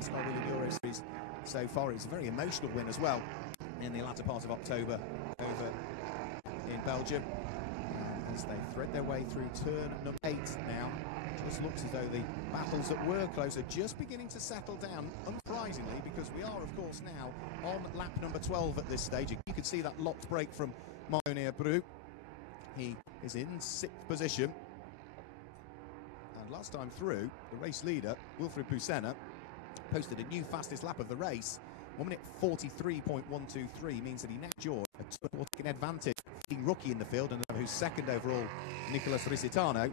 NASCAR Whelen Euro Series so far. It's a very emotional win as well in the latter part of October over in Belgium. As they thread their way through turn number 8 now, it just looks as though the battles that were close are just beginning to settle down, unsurprisingly, because we are, of course, now on lap number 12 at this stage. You can see that locked break from Marconia Bru. He is in 6th position. And last time through, the race leader, Wilfried Busenna, posted a new fastest lap of the race. 1 minute 43.123 means that he now enjoys a 2-second advantage. Being rookie in the field, and who's second overall, Nicolas Risitano.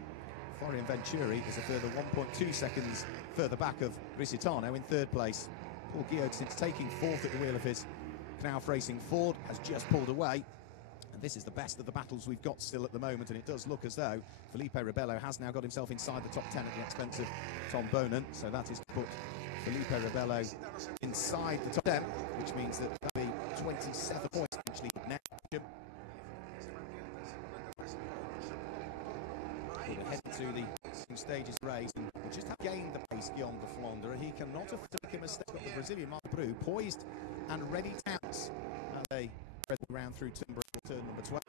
Florian Venturi is a further 1.2 seconds further back of Risitano in 3rd place. Paul Guillaume, since taking 4th at the wheel of his Knauf Racing Ford, has just pulled away. And this is the best of the battles we've got still at the moment, and it does look as though Felipe Rebello has now got himself inside the top 10 at the expense of Tom Bonan. So that is to put Felipe Rebello inside the top 10, which means that that'll be 27 points actually next. We'll head to the stages race, and we'll just have gained the pace Guillaume de Flandre. He cannot afford to make a mistake. Got the Brazilian Marco Bru poised and ready to pounce as they spread around through turn number 12.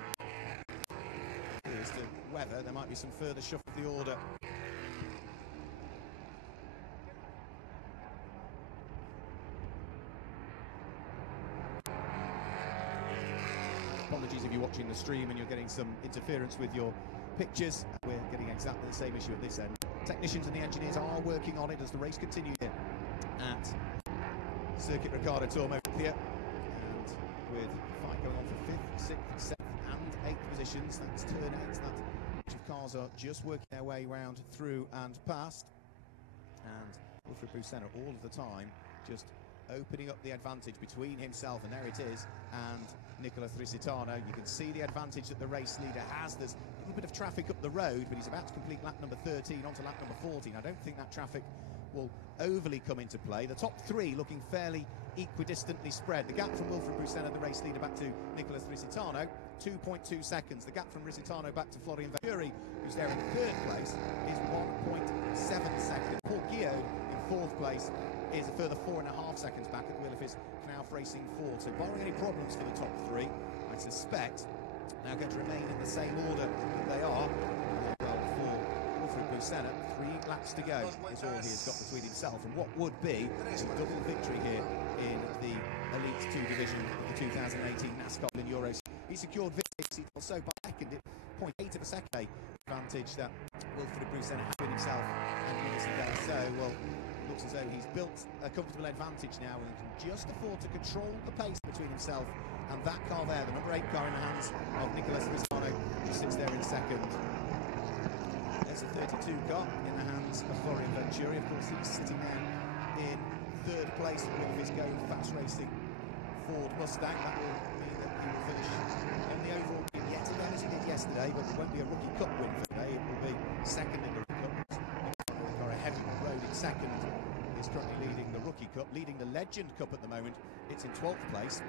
As to whether there might be some further shuffle of the order. Apologies if you're watching the stream and you're getting some interference with your pictures. We're getting exactly the same issue at this end. Technicians and the engineers are working on it as the race continues here at Circuit Ricardo Tormo here, and with the fight going on for 5th, 6th, 7th and 8th positions. That's turn 8. That bunch of cars are just working their way round through and past, and Wilfried Busenna all of the time just opening up the advantage between himself, and there it is, and Nicolas Risitano. You can see the advantage that the race leader has. There's a little bit of traffic up the road, but he's about to complete lap number 13 onto lap number 14. I don't think that traffic will overly come into play. The top 3 looking fairly equidistantly spread. The gap from Wilfried Busenna, the race leader, back to Nicolas Risitano, 2.2 seconds. The gap from Risitano back to Florian Venturi, who's there in 3rd place, is 1.7 seconds. Paul Guillaume in 4th place is a further 4.5 seconds back at the wheel of his Knauf Racing Ford. So barring any problems for the top 3, I suspect they're going to remain in the same order that they are. Well, for Wilfried Busenna, 3 laps to go is all he has got between himself and what would be a double victory here in the Elite 2 division of the 2018 NASCAR Whelen Euro Series. He secured victory also by second at 0.8 of a second advantage that Wilfried Busenna had with himself and minutes ago. So, well, looks as though he's built a comfortable advantage now and can just afford to control the pace between himself and that car there, the number 8 car in the hands of Nicolas Risitano, who sits there in 2nd. There's a 32 car in the hands of Florian Venturi. Of course, he's sitting there in 3rd place with his Go Fast Racing Ford Mustang. That will mean that he will finish on the overall win yet again as he did yesterday, but it won't be a Rookie Cup win for today. It will be 2nd in the Rookie Cup. Car ahead of the road in 2nd. Is currently leading the Rookie Cup, leading the Legend Cup at the moment. It's in 12th place.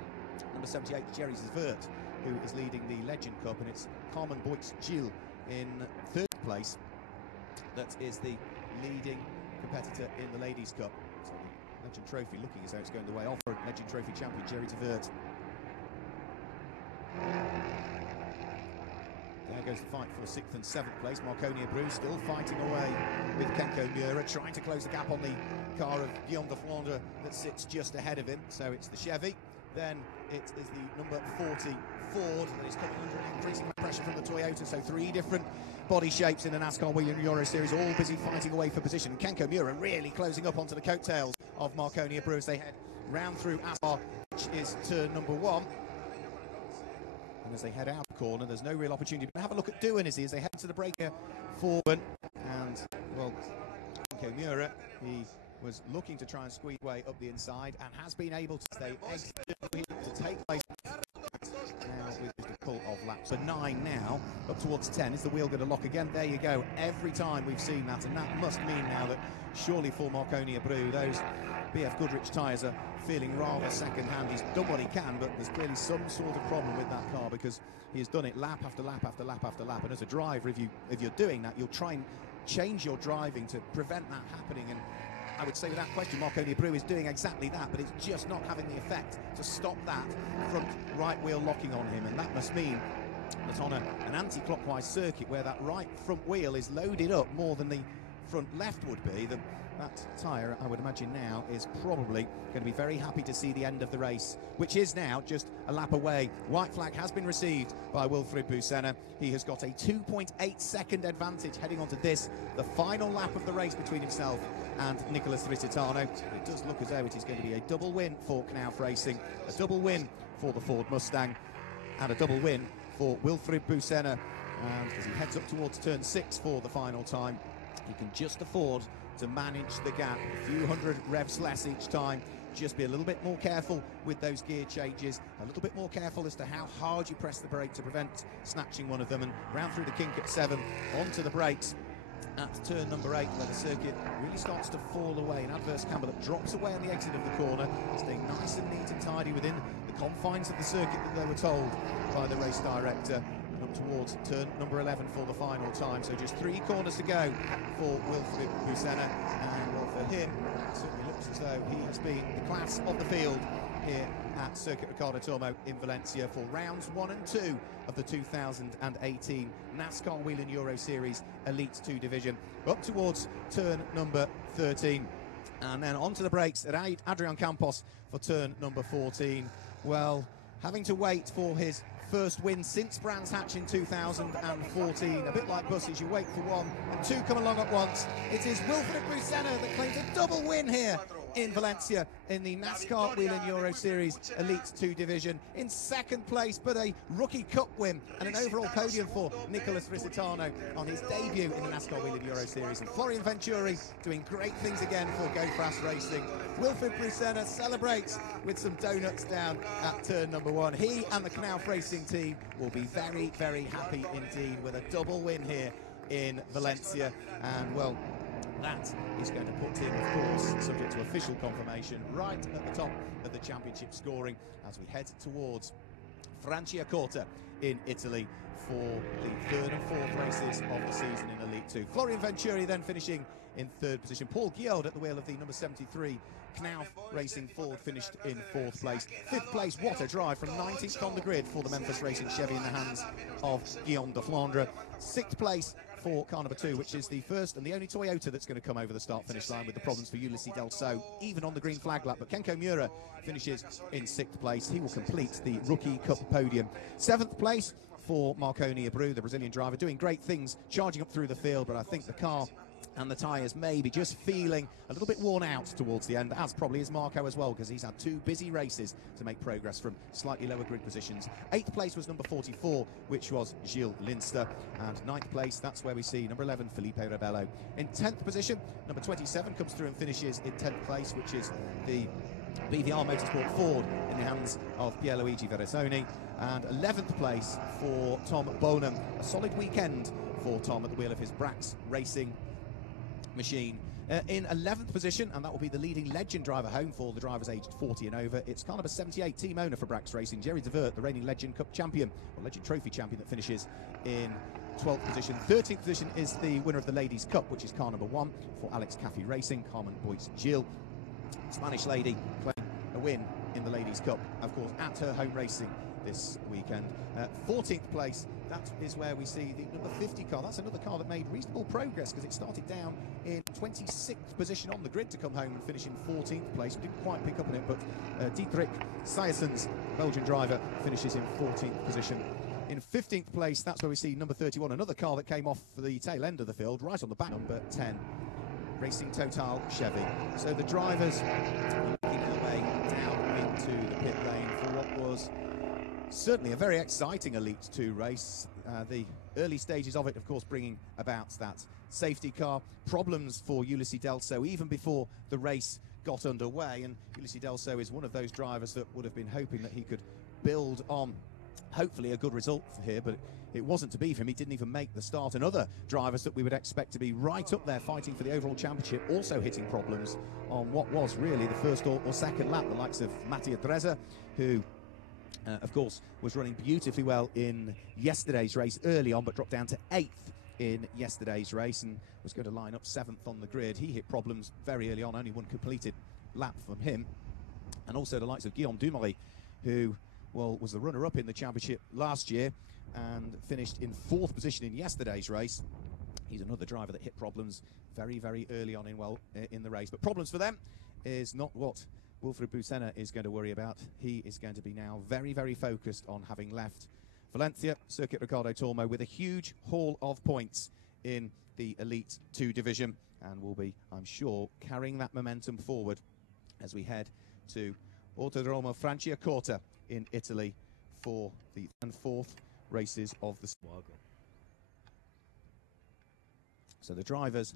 Number 78, Jerry Zvert, who is leading the Legend Cup, and it's Carmen Boix-Gilles in 3rd place. That is the leading competitor in the Ladies' Cup. So the Legend Trophy looking as though it's going the way off for Legend Trophy champion Jerry Zvert. There goes the fight for 6th and 7th place. Marconia Bru still fighting away with Kenko Mura, trying to close the gap on the car of Guillaume de Flandre that sits just ahead of him. So it's the Chevy, then it is the number 40 Ford that is coming under increasing pressure from the Toyota. So 3 different body shapes in the NASCAR Whelen Euro Series, all busy fighting away for position. Kenko Mura really closing up onto the coattails of Marconia Bru as they head round through Aspar, which is turn number 1. And as they head out the corner, there's no real opportunity. But have a look at Doohan as they head to the breaker forward. And, well, Kenko Mura, he was looking to try and squeeze way up the inside and has been able to stay to take place now with just a pull of laps. So 9 now, up towards 10. Is the wheel going to lock again? There you go. Every time we've seen that, and that must mean now that surely for Marconia Bru, those BF Goodrich tyres are feeling rather second-hand. He's done what he can, but there's clearly some sort of problem with that car because he has done it lap after lap after lap after lap. And as a driver, if you're doing that, you'll try and change your driving to prevent that happening. And I would say without question Marconi Abreu is doing exactly that, but it's just not having the effect to stop that front right wheel locking on him, and that must mean that on an anti-clockwise circuit where that right front wheel is loaded up more than the front left would be, that tyre, I would imagine now, is probably going to be very happy to see the end of the race, which is now just a lap away. White flag has been received by Wilfried Busenna. He has got a 2.8 second advantage heading onto this, the final lap of the race between himself and Nicholas Risitano. It does look as though it is going to be a double win for Knauf Racing, a double win for the Ford Mustang, and a double win for Wilfried Busenna. And as he heads up towards turn 6 for the final time, he can just afford to manage the gap, a few hundred revs less each time. Just be a little bit more careful with those gear changes, a little bit more careful as to how hard you press the brake to prevent snatching one of them, and round through the kink at 7, onto the brakes at turn number 8, where the circuit really starts to fall away. An adverse camber that drops away on the exit of the corner, staying nice and neat and tidy within the confines of the circuit that they were told by the race director. Up towards turn number 11 for the final time, so just 3 corners to go for Wilfried Busenna, and well, for him it certainly looks as though he has been the class of the field here at Circuit Ricardo Tormo in Valencia for rounds 1 and 2 of the 2018 NASCAR Whelen Euro Series Elite 2 division. Up towards turn number 13, and then onto the brakes at Adrian Campos for turn number 14. Well, having to wait for his first win since Brands Hatch in 2014. A bit like buses, you wait for one and 2 come along at once. It is Wilfried Busenna that claims a double win here in Valencia in the NASCAR Whelen Euro Series Elite 2 division. In second place, but a Rookie Cup win and an overall podium for Nicholas Risitano on his debut in the NASCAR Whelen Euro Series. And Florian Venturi doing great things again for Go Fast Racing. Wilfried Busenna celebrates with some donuts down at turn number 1. He and the Knauf Racing team will be very, very happy indeed with a double win here in Valencia. And well, that is going to put him, of course, subject to official confirmation, right at the top of the championship scoring as we head towards Franciacorta in Italy for the 3rd and 4th races of the season in Elite 2. Florian Venturi then finishing in 3rd position. Paul Guillaume at the wheel of the number 73 Knauf Racing Ford finished in 4th place. 5th place, what a drive from 19th on the grid for the Memphis Racing Chevy in the hands of Guillaume de Flandre. 6th place for car number 2, which is the first and the only Toyota that's going to come over the start-finish line with the problems for Ulysses Delso, even on the green flag lap. But Kenko Miura finishes in 6th place. He will complete the Rookie Cup podium. 7th place for Marconi Abreu, the Brazilian driver, doing great things, charging up through the field, but I think the car and the tyres maybe just feeling a little bit worn out towards the end, as probably is Marco as well, because he's had 2 busy races to make progress from slightly lower grid positions. 8th place was number 44, which was Gilles Linster, and 9th place, that's where we see number 11, Felipe Rebello. In 10th position, number 27 comes through and finishes in 10th place, which is the BVR Motorsport Ford in the hands of Pierluigi Verasoni, and 11th place for Tom Bonham. A solid weekend for Tom at the wheel of his Brax Racing machine. In 11th position, and that will be the leading Legend driver home for the drivers aged 40 and over, it's car number 78, team owner for Brax Racing, Jerry DeVert, the reigning Legend Cup champion, or Legend Trophy champion, that finishes in 12th position. 13th position is the winner of the Ladies Cup, which is car number 1 for Alex Caffey Racing, Carmen Boyce Gill. Spanish lady playing a win in the Ladies Cup, of course, at her home racing this weekend. 14th place, that is where we see the number 50 car. That's another car that made reasonable progress because it started down in 26th position on the grid to come home and finish in 14th place. We didn't quite pick up on it, but Dietrich Sayessens, Belgian driver, finishes in 14th position. In 15th place, that's where we see number 31, another car that came off for the tail end of the field, right on the back, number 10. Racing Total Chevy. So the drivers are making their way down into the pit lane for what was certainly a very exciting Elite 2 race. The early stages of it, of course, bringing about that safety car. Problems for Ulysses Delso even before the race got underway. And Ulysses Delso is one of those drivers that would have been hoping that he could build on hopefully a good result here, but it wasn't to be for him. He didn't even make the start. And other drivers that we would expect to be right up there fighting for the overall championship also hitting problems on what was really the first or second lap. The likes of Mattia Dreza, who of course was running beautifully well in yesterday's race early on, but dropped down to 8th in yesterday's race and was going to line up 7th on the grid. He hit problems very early on, only one completed lap from him. And also the likes of Guillaume Dumoulin, who, well, was the runner-up in the championship last year and finished in 4th position in yesterday's race. He's another driver that hit problems very, very early on in the race. But problems for them is not what Wilfried Busenna is going to worry about. He is going to be now very, very focused on having left Valencia, Circuit Ricardo Tormo, with a huge haul of points in the Elite 2 division, and will be, I'm sure, carrying that momentum forward as we head to Autodromo Franciacorta in Italy for the 4th races of the season. So the drivers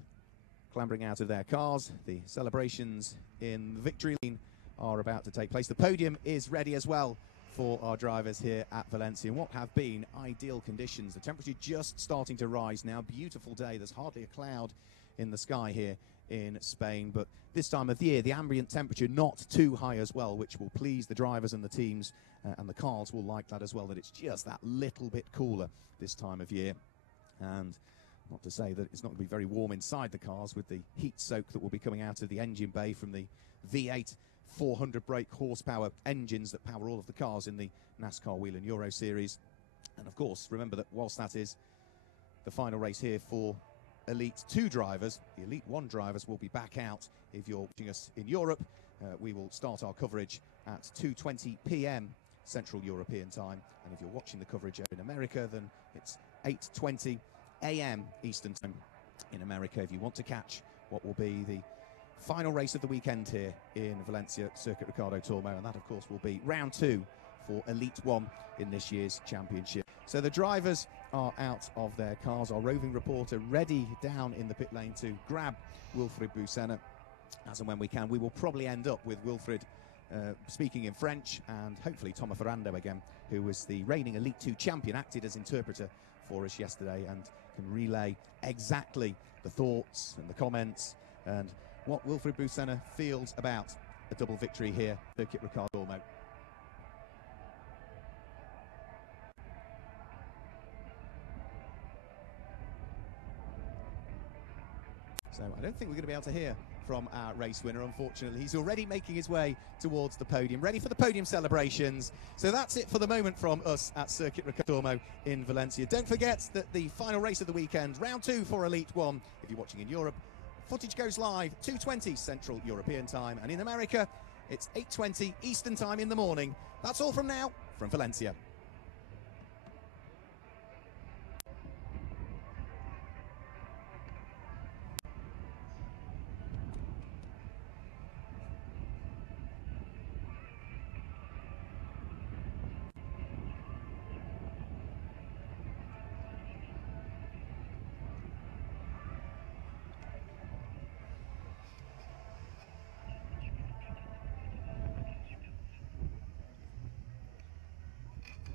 clambering out of their cars, the celebrations in the victory lane are about to take place. The podium is ready as well for our drivers here at Valencia, and what have been ideal conditions. The temperature just starting to rise now. Beautiful day. There's hardly a cloud in the sky here in Spain, but this time of the year the ambient temperature not too high as well, which will please the drivers and the teams, and the cars will like that as well, that it's just that little bit cooler this time of year. And not to say that it's not going to be very warm inside the cars with the heat soak that will be coming out of the engine bay from the V8 400 brake horsepower engines that power all of the cars in the NASCAR Whelen Euro Series. And of course, remember that whilst that is the final race here for Elite 2 drivers, the Elite 1 drivers will be back out. If you're watching us in Europe, we will start our coverage at 2:20 p.m. Central European time. And if you're watching the coverage in America, then it's 8:20 a.m. Eastern time in America, if you want to catch what will be the final race of the weekend here in Valencia, Circuit Ricardo Tormo, and that of course will be round 2 for Elite 1 in this year's championship. So the drivers are out of their cars. Our roving reporter ready down in the pit lane to grab Wilfried Busenna as and when we can. We will probably end up with Wilfried speaking in French, and hopefully Tomo Ferrando again, who was the reigning Elite 2 champion, acted as interpreter for us yesterday and can relay exactly the thoughts and the comments and what Wilfried Busenna feels about a double victory here at Circuit Ricardo Tormo. So I don't think we're going to be able to hear from our race winner, unfortunately. He's already making his way towards the podium, ready for the podium celebrations. So that's it for the moment from us at Circuit Ricardo Tormo in Valencia. Don't forget that the final race of the weekend, round 2 for Elite 1, if you're watching in Europe, footage goes live 2:20 Central European time, and in America it's 8:20 Eastern time in the morning. That's all from now from Valencia.